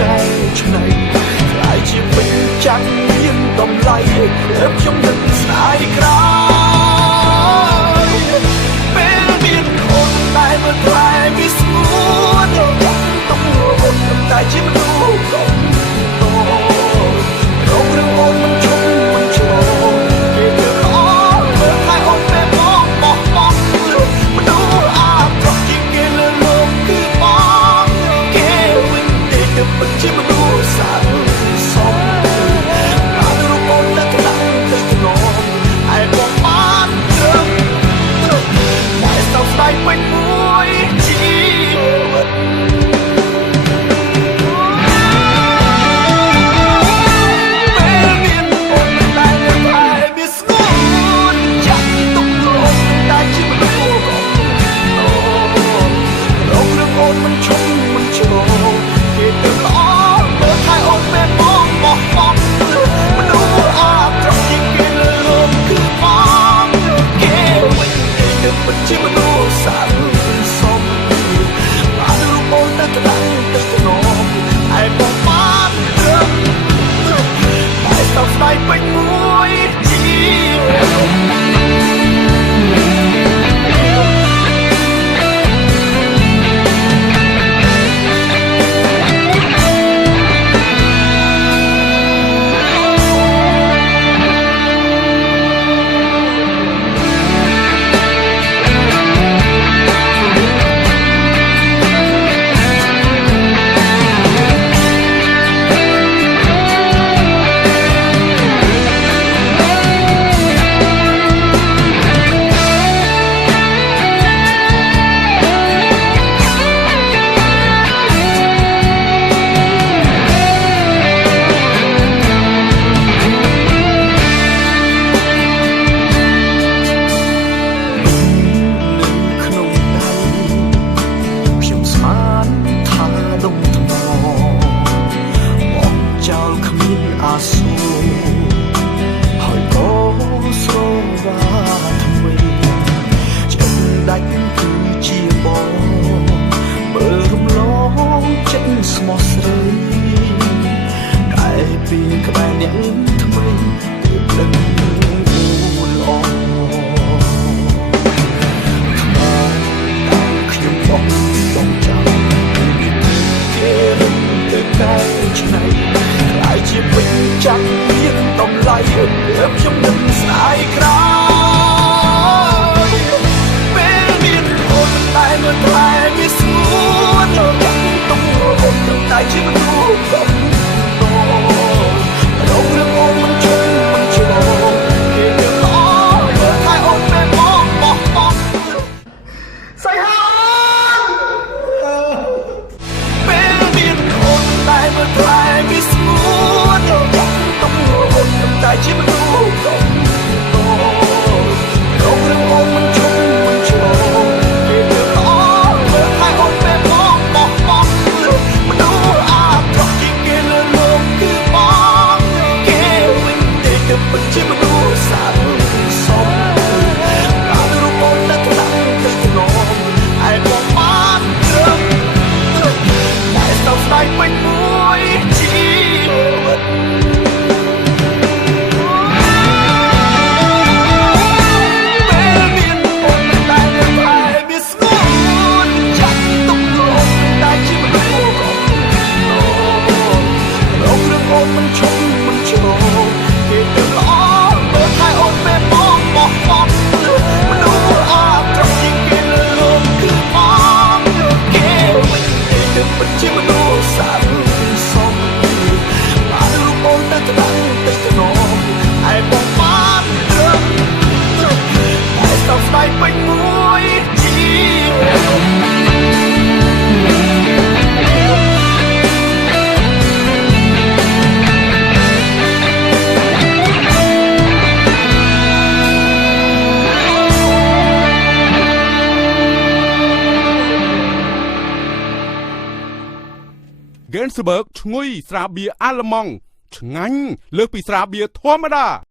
កែឆ្នៃខ្លាយជាពេញចាំងមានតម្លៃខ្ញុំនឹងស្ដាយក្រោយពេលមានคนតែមើលថ្លៃមានស្ងួនយ៉ាងទុំរហូតតែជាមនុស្សកុំតរងរឿងអូនមិនឈប់មិនឈរគេទៅខំមើលថែអូនពេលបងបោះបង់មនុស្សអាប្រោះជាងគេលើលោកគឺបងគេវិញទេទៅពិតជាមនុស្សសាក់សមបានរូបអូនតែខ្លាំងទៅធ្នមឯបងបានត្រឹមតែសោកស្ដាយពេញមួយជីវិតជាមនុស្សសាក់សមបានរូបអូនតែក្តៅទៅធ្នមឯបងបានត្រឹមតែសោកស្ដាយពេញមួយជីវិតហើយក៏ស្រវាថ្មីចិត្តដាច់គឺជាបងមើលរំលងចិត្តស្មោះស្រីតែពីក្បែរអ្នកថ្មីគឺដឹងអូនល្អខ្ញុំបងចាំគេរំទៅកែឆ្នៃជាពេញចាំងមានតម្លៃខ្ញុំនឹងស្ដាយក្រោយពេលមានคนតែមើលថ្លៃមានស្ងួនយ៉ាងទុំរហូតតែជាមនុស្សកុំតរងរឿងអូនមិនឈប់មិនឈរគេទៅខំមើលថែអូនពេលបងបោះបង់សៃហាពេលមានคนតែមើលថ្លៃមានស្ងួនតែជាមនុស្សកុំតរងរឿងអូនមិនឈប់មិនឈរគេទៅខំមើលថែអូនពេលបងបោះបង់មនុស្សអាប្រោះជាងគេលើលោកគឺបងគេវិញទេទៅពិតជាមនុស្សសាក់សមបានរូបអូនតែខ្លាំងទៅធ្នមឯបងបានត្រឹមតែសោកស្ដាយពេញមួយជីវិតមិនឈប់មិនឈរគេទៅល្អមើលថែអូនពេលបងបោះបង់មនុស្សអាប្រោះជាងគេលើលោកគឺបងគេវិញទេពិតជាមនុស្សសាក់សមបានរូបអូនតែក្តៅទៅធ្នមឯបងបានត្រឹមតែសោកស្ដាយពេញមួយជីវិតGensberg ឈ្ងុយស្រាបៀរអាល្លឺម៉ង់ឆ្ងាញ់លើសពីស្រាបៀរធម្មតា